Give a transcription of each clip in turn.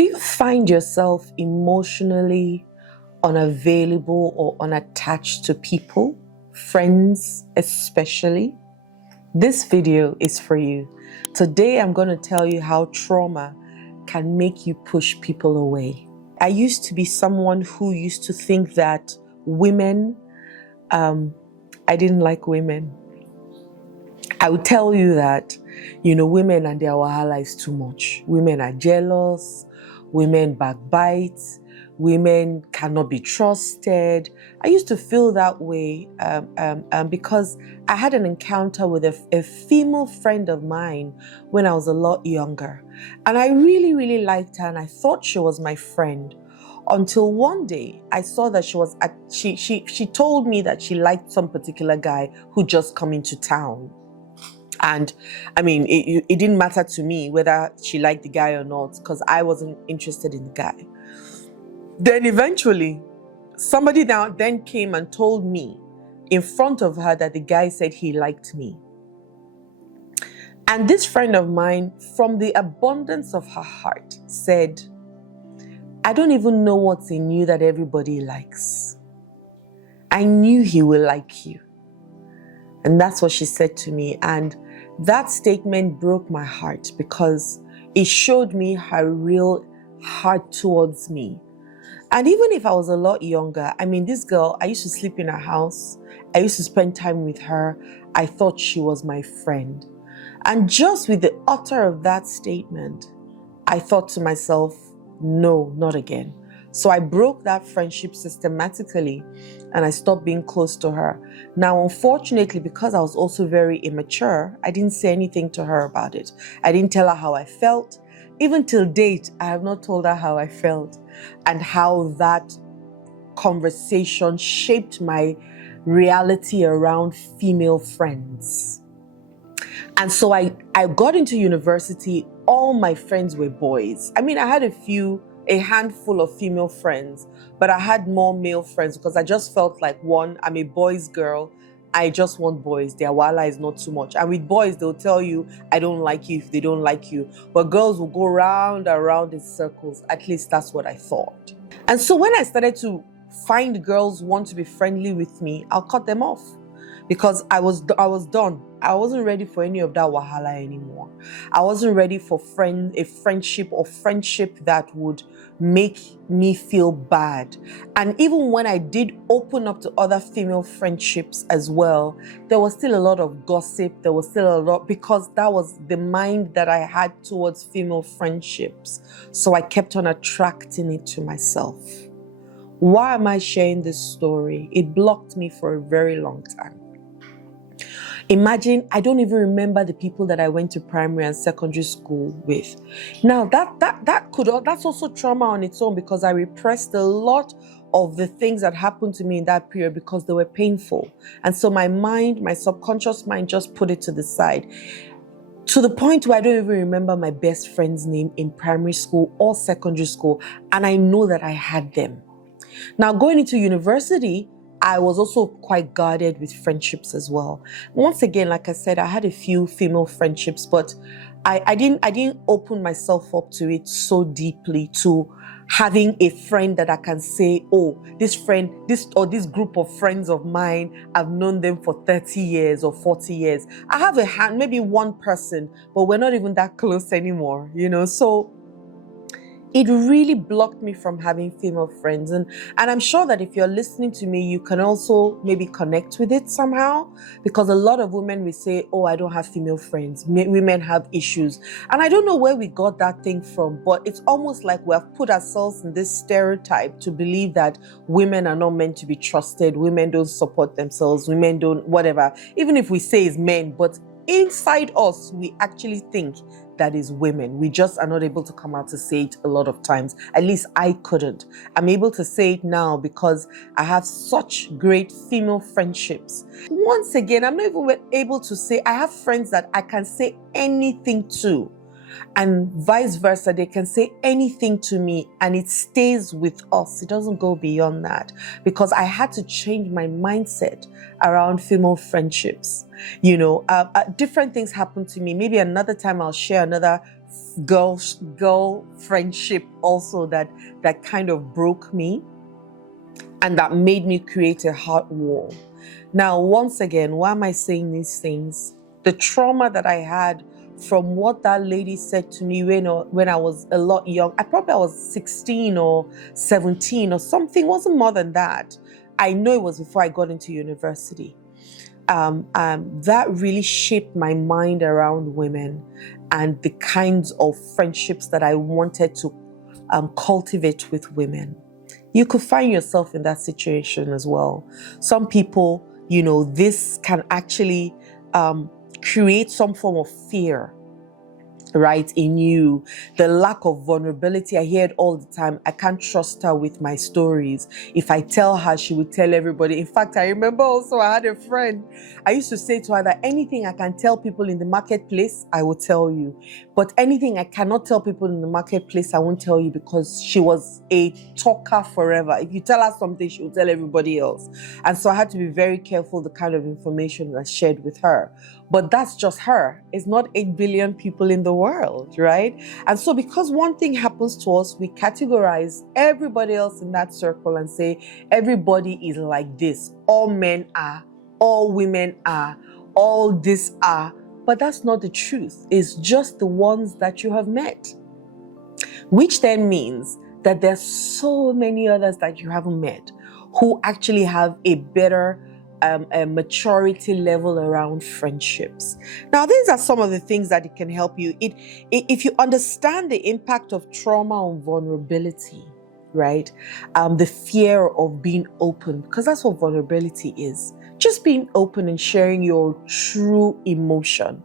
Do you find yourself emotionally unavailable or unattached to people, friends especially? This video is for you. Today I'm going to tell you how trauma can make you push people away. I used to be someone who used to think that women, I didn't like women. I would tell you that, women and their wahala is too much. Women are jealous, women backbite, women cannot be trusted. I used to feel that way because I had an encounter with a female friend of mine when I was a lot younger. And I really, really liked her and I thought she was my friend. Until one day I saw that she told me that she liked some particular guy who just come into town. And I mean, it didn't matter to me whether she liked the guy or not, because I wasn't interested in the guy. Then eventually, somebody then came and told me in front of her that the guy said he liked me. And this friend of mine, from the abundance of her heart, said, I don't even know what's in you that everybody likes. I knew he will like you. And that's what she said to me. And that statement broke my heart because it showed me her real heart towards me. And even if I was a lot younger, I mean, this girl, I used to sleep in her house. I used to spend time with her. I thought she was my friend. And just with the utter of that statement, I thought to myself, no, not again. So I broke that friendship systematically and I stopped being close to her. Now, unfortunately, because I was also very immature, I didn't say anything to her about it. I didn't tell her how I felt. Even till date, I have not told her how I felt and how that conversation shaped my reality around female friends. And so I got into university, all my friends were boys. I mean, I had a handful of female friends, but I had more male friends because I just felt like, one, I'm a boys girl. I just want boys. Their wala is not too much. And with boys, they'll tell you, I don't like you if they don't like you. But girls will go round and round in circles. At least that's what I thought. And so when I started to find girls want to be friendly with me, I'll cut them off because I was done. I wasn't ready for any of that wahala anymore. I wasn't ready for a friendship that would make me feel bad. And even when I did open up to other female friendships as well, there was still a lot of gossip. There was still a lot, because that was the mind that I had towards female friendships. So I kept on attracting it to myself. Why am I sharing this story? It blocked me for a very long time. Imagine, I don't even remember the people that I went to primary and secondary school with. Now, that's also trauma on its own, because I repressed a lot of the things that happened to me in that period because they were painful. And so my subconscious mind just put it to the side, to the point where I don't even remember my best friend's name in primary school or secondary school. And I know that I had them. Now, going into university, I was also quite guarded with friendships as well. Once again, like I said, I had a few female friendships, but I didn't open myself up to it so deeply, to having a friend that I can say, oh, this group of friends of mine, I've known them for 30 years or 40 years. I have maybe one person, but we're not even that close anymore, so it really blocked me from having female friends. And I'm sure that if you're listening to me, you can also maybe connect with it somehow, because a lot of women will say, oh, I don't have female friends. Women have issues. And I don't know where we got that thing from, but it's almost like we have put ourselves in this stereotype to believe that women are not meant to be trusted. Women don't support themselves. Women don't, whatever. Even if we say it's men, but inside us, we actually think that is women. We just are not able to come out to say it a lot of times. At least I couldn't. I'm able to say it now because I have such great female friendships. Once again, I'm not even able to say I have friends that I can say anything to. And vice versa, they can say anything to me and it stays with us. It doesn't go beyond that, because I had to change my mindset around female friendships. Different things happen to me. Maybe another time I'll share another girl friendship also that kind of broke me and that made me create a heart wall. Now, once again, why am I saying these things? The trauma that I had from what that lady said to me when I was a lot young, I was 16 or 17 or something, wasn't more than that. I know it was before I got into university. That really shaped my mind around women and the kinds of friendships that I wanted to cultivate with women. You could find yourself in that situation as well. Some people, this can actually create some form of fear, right, in you. The lack of vulnerability, I hear it all the time. I can't trust her with my stories. If I tell her, she would tell everybody. In fact, I remember also I had a friend. I used to say to her that anything I can tell people in the marketplace, I will tell you. But anything I cannot tell people in the marketplace, I won't tell you, because she was a talker forever. If you tell her something, she will tell everybody else. And so I had to be very careful the kind of information I shared with her. But that's just her. It's not 8 billion people in the world, right? And so because one thing happens to us, we categorize everybody else in that circle and say, everybody is like this. All men are, all women are, all this are. But that's not the truth. It's just the ones that you have met. Which then means that there's so many others that you haven't met who actually have a better a maturity level around friendships. Now, these are some of the things that it can help you. If you understand the impact of trauma on vulnerability, right? The fear of being open, because that's what vulnerability is. Just being open and sharing your true emotion.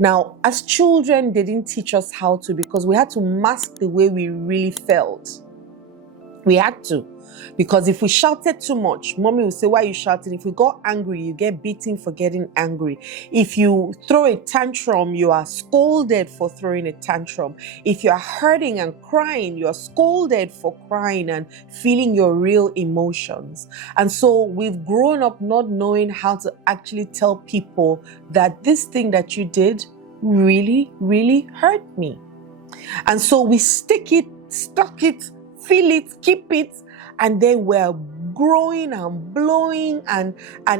Now, as children, they didn't teach us how to, because we had to mask the way we really felt. We had to. Because if we shouted too much, mommy would say, why are you shouting? If we got angry, you get beaten for getting angry. If you throw a tantrum, you are scolded for throwing a tantrum. If you are hurting and crying, you are scolded for crying and feeling your real emotions. And so we've grown up not knowing how to actually tell people that this thing that you did really, really hurt me. And so we stuck it, feel it, keep it, and then we're growing and blowing and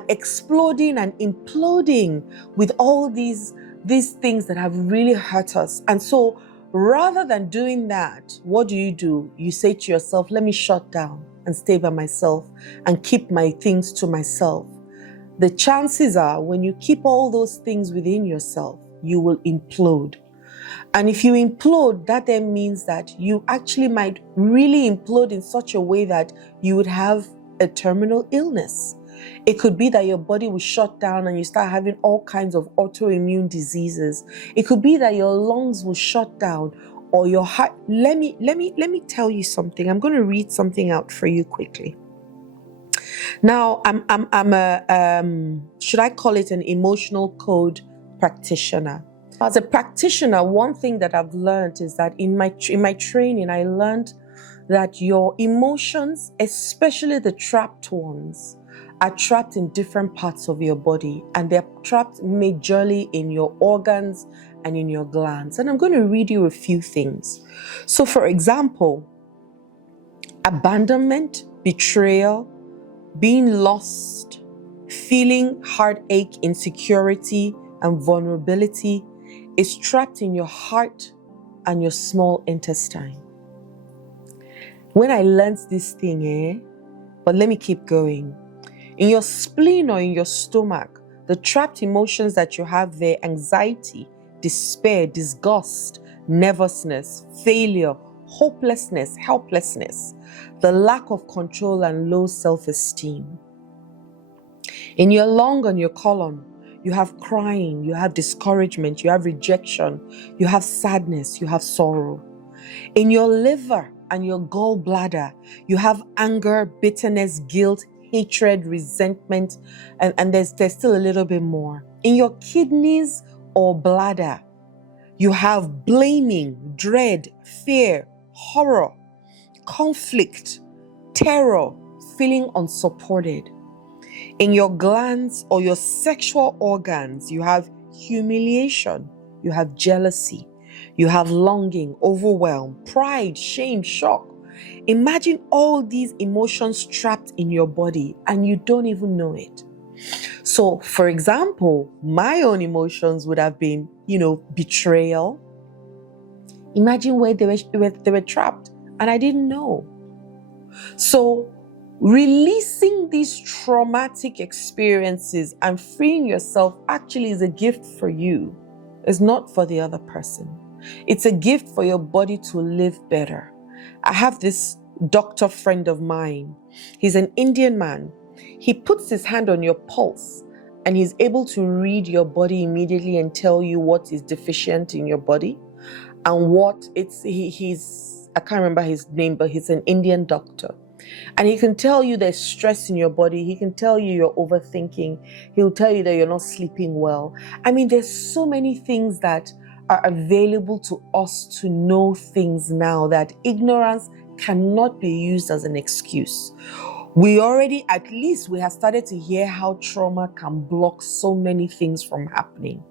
exploding and imploding with all these things that have really hurt us. And so rather than doing that, what do? You say to yourself, let me shut down and stay by myself and keep my things to myself. The chances are when you keep all those things within yourself, you will implode. And if you implode, that then means that you actually might really implode in such a way that you would have a terminal illness. It could be that your body will shut down and you start having all kinds of autoimmune diseases. It could be that your lungs will shut down or your heart. Let me tell you something. I'm going to read something out for you quickly. Now, I'm a should I call it an emotional code practitioner? As a practitioner, one thing that I've learned is that in my training, I learned that your emotions, especially the trapped ones, are trapped in different parts of your body, and they're trapped majorly in your organs and in your glands. And I'm going to read you a few things. So, for example, abandonment, betrayal, being lost, feeling heartache, insecurity, and vulnerability is trapped in your heart and your small intestine. When I learned this thing, but let me keep going. In your spleen or in your stomach, the trapped emotions that you have there, anxiety, despair, disgust, nervousness, failure, hopelessness, helplessness, the lack of control and low self-esteem. In your lung and your colon, you have crying, you have discouragement, you have rejection, you have sadness, you have sorrow. In your liver and your gallbladder, you have anger, bitterness, guilt, hatred, resentment, and there's still a little bit more. In your kidneys or bladder, you have blaming, dread, fear, horror, conflict, terror, feeling unsupported. In your glands or your sexual organs, you have humiliation, you have jealousy, You have longing, overwhelm, pride, shame, shock. Imagine all these emotions trapped in your body and you don't even know it. So, for example, my own emotions would have been, betrayal. Imagine where they were trapped and I didn't know. So, releasing these traumatic experiences and freeing yourself actually is a gift for you. It's not for the other person. It's a gift for your body to live better. I have this doctor friend of mine. He's an Indian man. He puts his hand on your pulse and he's able to read your body immediately and tell you what is deficient in your body and what he's I can't remember his name, but he's an Indian doctor. And he can tell you there's stress in your body. He can tell you you're overthinking. He'll tell you that you're not sleeping well. I mean, there's so many things that are available to us to know things now that ignorance cannot be used as an excuse. At least we have started to hear how trauma can block so many things from happening.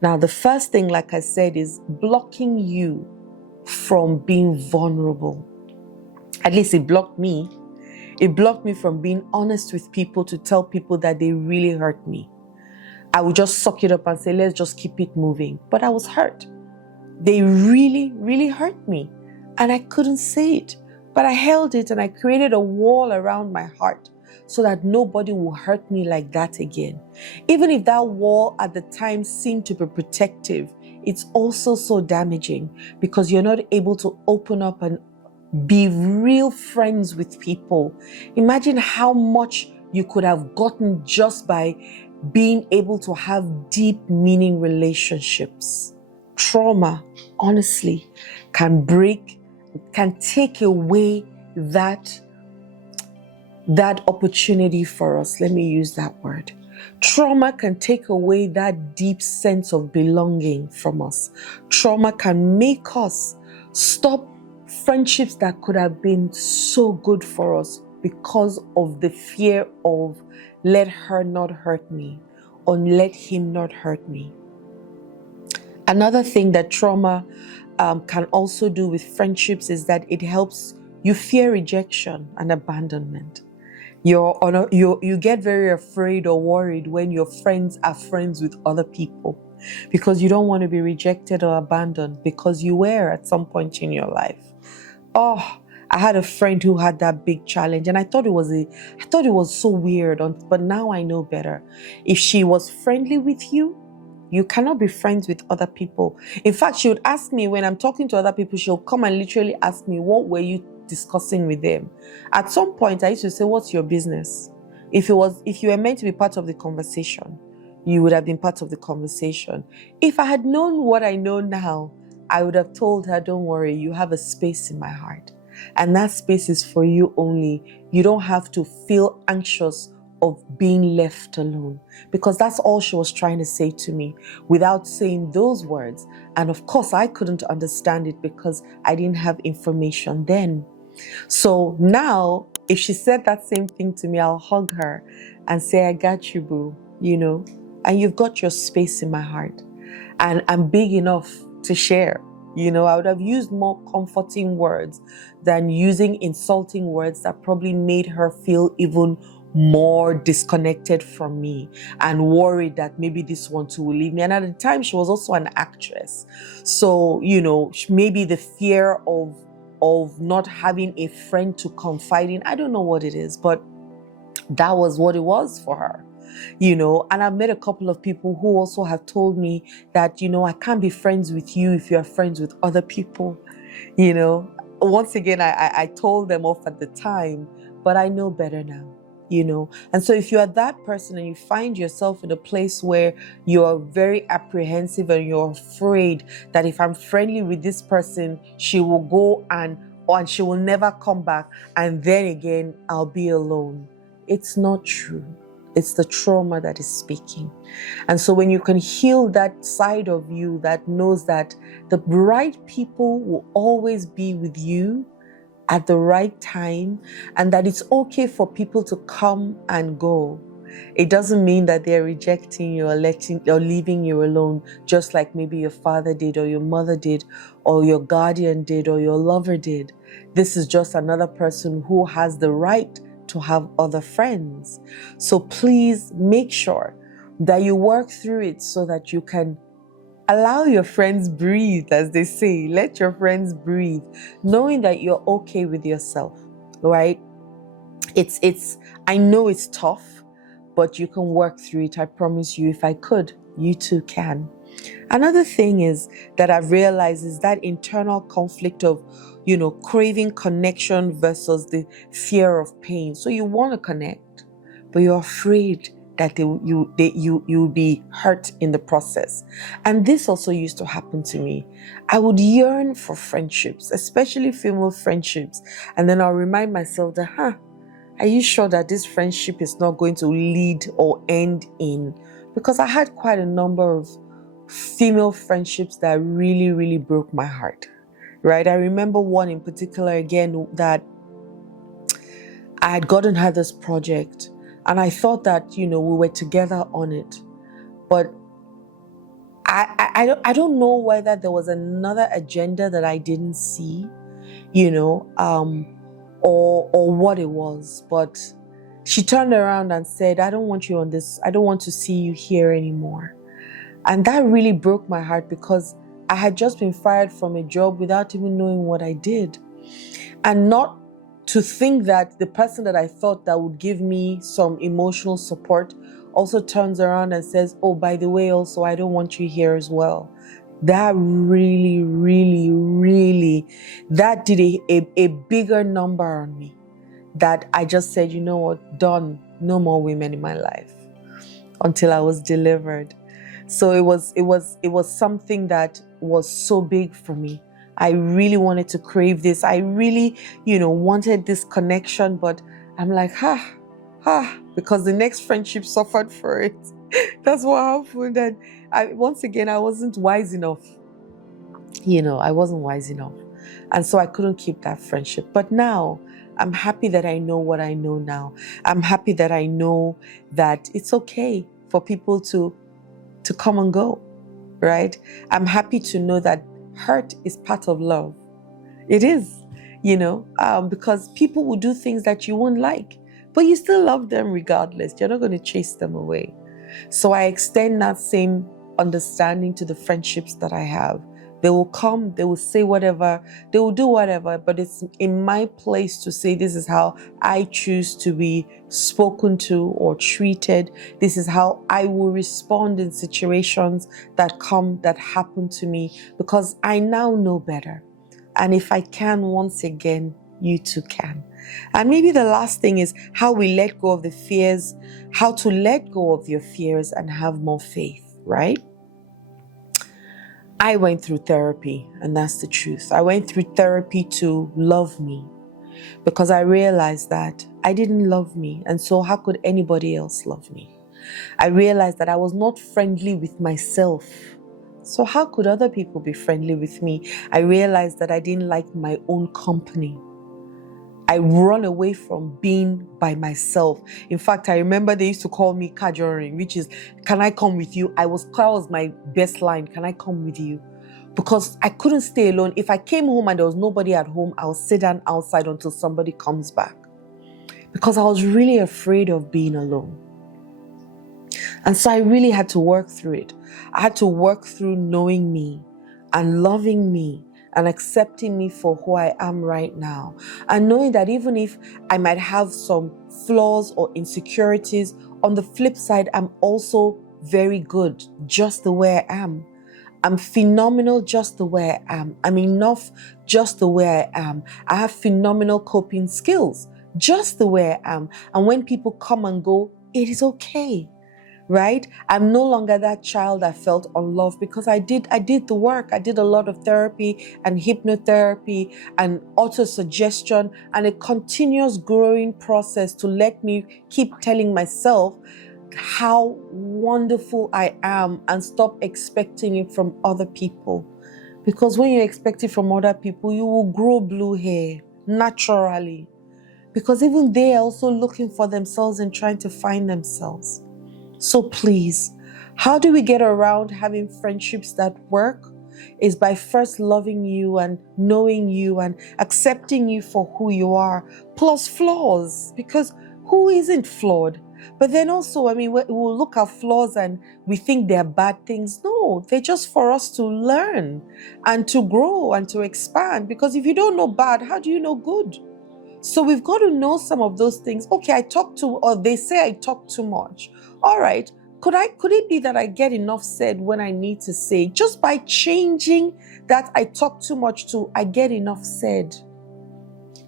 Now, the first thing, like I said, is blocking you from being vulnerable. At least it blocked me. It blocked me from being honest with people to tell people that they really hurt me. I would just suck it up and say, let's just keep it moving. But I was hurt. They really, really hurt me. And I couldn't say it. But I held it and I created a wall around my heart so that nobody will hurt me like that again. Even if that wall at the time seemed to be protective, it's also so damaging because you're not able to open up and be real friends with people. Imagine how much you could have gotten just by being able to have deep, meaning relationships. Trauma, honestly, can take away that opportunity for us. Let me use that word. Trauma can take away that deep sense of belonging from us. Trauma can make us stop friendships that could have been so good for us because of the fear of let her not hurt me or let him not hurt me. Another thing that trauma can also do with friendships is that it helps you fear rejection and abandonment. You get very afraid or worried when your friends are friends with other people because you don't want to be rejected or abandoned because you were at some point in your life. Oh, I had a friend who had that big challenge and I thought it was so weird, but now I know better. If she was friendly with you, you cannot be friends with other people. In fact, she would ask me when I'm talking to other people, she'll come and literally ask me, what were you discussing with them? At some point, I used to say, what's your business? If you were meant to be part of the conversation, you would have been part of the conversation. If I had known what I know now, I would have told her, don't worry, you have a space in my heart. And that space is for you only. You don't have to feel anxious of being left alone. Because that's all she was trying to say to me without saying those words. And of course, I couldn't understand it because I didn't have information then. So now, if she said that same thing to me, I'll hug her and say, I got you, boo, and you've got your space in my heart. And I'm big enough to share. I would have used more comforting words than using insulting words that probably made her feel even more disconnected from me and worried that maybe this one too will leave me. And at the time, she was also an actress. So, maybe the fear of not having a friend to confide in, I don't know what it is, but that was what it was for her. And I've met a couple of people who also have told me that, I can't be friends with you if you're friends with other people. Once again, I told them off at the time, but I know better now. And so if you are that person and you find yourself in a place where you're very apprehensive and you're afraid that if I'm friendly with this person, she will go and she will never come back, and then again, I'll be alone. It's not true. It's the trauma that is speaking. And so when you can heal that side of you that knows that the right people will always be with you at the right time, and that it's okay for people to come and go, It doesn't mean that they're rejecting you or leaving you alone, just like maybe your father did or your mother did or your guardian did or your lover did. This is just another person who has the right to have other friends. So please make sure that you work through it so that you can allow your friends breathe, as they say. Let your friends breathe, knowing that you're okay with yourself, right? I know it's tough, but you can work through it. I promise you, if I could, you too can. Another thing is that I've realized is that internal conflict of, craving connection versus the fear of pain. So you want to connect, but you're afraid that you'll be hurt in the process. And this also used to happen to me. I would yearn for friendships, especially female friendships. And then I'll remind myself that, are you sure that this friendship is not going to lead or end in? Because I had quite a number of female friendships that really, really broke my heart, right? I remember one in particular, again, that I had gotten her this project and I thought that, we were together on it. But I don't know whether there was another agenda that I didn't see, or what it was. But she turned around and said, I don't want you on this. I don't want to see you here anymore. And that really broke my heart because I had just been fired from a job without even knowing what I did. And not to think that the person that I thought that would give me some emotional support also turns around and says, oh, by the way, also, I don't want you here as well. That really, really, really, that did a bigger number on me, that I just said, you know what, done, no more women in my life, until I was delivered. So it was something that was so big for me. I really wanted to crave this. I really, wanted this connection, but I'm like, because the next friendship suffered for it. That's what happened. And once again, I wasn't wise enough. I wasn't wise enough. And so I couldn't keep that friendship. But now I'm happy that I know what I know now. I'm happy that I know that it's okay for people to come and go, right? I'm happy to know that hurt is part of love. It is, because people will do things that you won't like, but you still love them regardless. You're not going to chase them away. So I extend that same understanding to the friendships that I have. They will come, they will say whatever, they will do whatever, but it's in my place to say, this is how I choose to be spoken to or treated. This is how I will respond in situations that happen to me, because I now know better. And if I can, once again, you too can. And maybe the last thing is how we let go of the fears, how to let go of your fears and have more faith, right? I went through therapy, and that's the truth. I went through therapy to love me, because I realized that I didn't love me, and so how could anybody else love me? I realized that I was not friendly with myself, so how could other people be friendly with me? I realized that I didn't like my own company. I run away from being by myself. In fact, I remember they used to call me cajoling, which is, can I come with you? That was my best line. Can I come with you? Because I couldn't stay alone. If I came home and there was nobody at home, I'll sit down outside until somebody comes back. Because I was really afraid of being alone. And so I really had to work through it. I had to work through knowing me and loving me and accepting me for who I am right now. And knowing that even if I might have some flaws or insecurities, on the flip side, I'm also very good just the way I am. I'm phenomenal just the way I am. I'm enough just the way I am. I have phenomenal coping skills just the way I am. And when people come and go, it is okay. Right? I'm no longer that child that felt unloved, because I did the work. I did a lot of therapy and hypnotherapy and autosuggestion, and a continuous growing process to let me keep telling myself how wonderful I am and stop expecting it from other people. Because when you expect it from other people, you will grow blue hair naturally. because even they are also looking for themselves and trying to find themselves. So please, how do we get around having friendships that work? Is by first loving you and knowing you and accepting you for who you are, plus flaws, because who isn't flawed? But then also, we'll look at flaws and we think they're bad things. No, they're just for us to learn and to grow and to expand. Because if you don't know bad, how do you know good? So we've got to know some of those things. Okay, or they say I talk too much. All right, could it be that I get enough said when I need to say? Just by changing that I talk too much to I get enough said,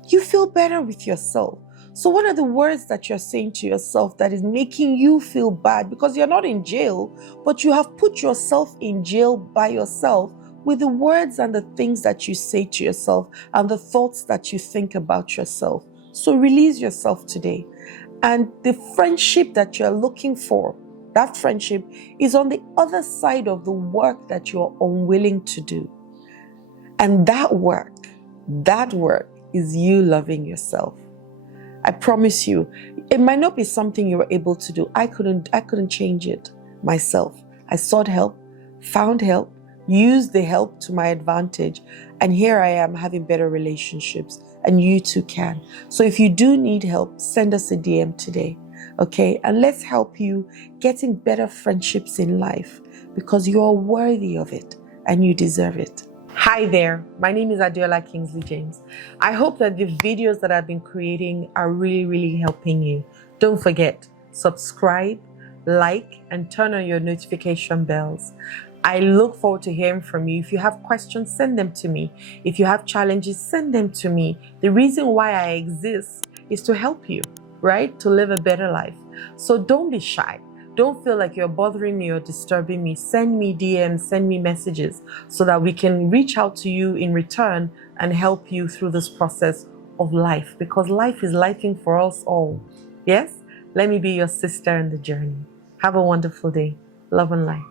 you feel better with yourself. So what are the words that you're saying to yourself that is making you feel bad? Because you're not in jail, but you have put yourself in jail by yourself with the words and the things that you say to yourself and the thoughts that you think about yourself. So release yourself today. And the friendship that you're looking for, that friendship is on the other side of the work that you're unwilling to do. And that work is you loving yourself. I promise you, it might not be something you were able to do. I couldn't change it myself. I sought help, found help, used the help to my advantage, and here I am having better relationships, and you too can. So if you do need help, send us a DM today, okay? And let's help you getting better friendships in life, because you are worthy of it and you deserve it. Hi there, my name is Adeola Kingsley James. I hope that the videos that I've been creating are really helping you. Don't forget, subscribe, like, and turn on your notification bells. I look forward to hearing from you. If you have questions, send them to me. If you have challenges, send them to me. The reason why I exist is to help you, right? To live a better life. So don't be shy. Don't feel like you're bothering me or disturbing me. Send me DMs, send me messages so that we can reach out to you in return and help you through this process of life, because life is lifing for us all. Yes? Let me be your sister in the journey. Have a wonderful day. Love and light.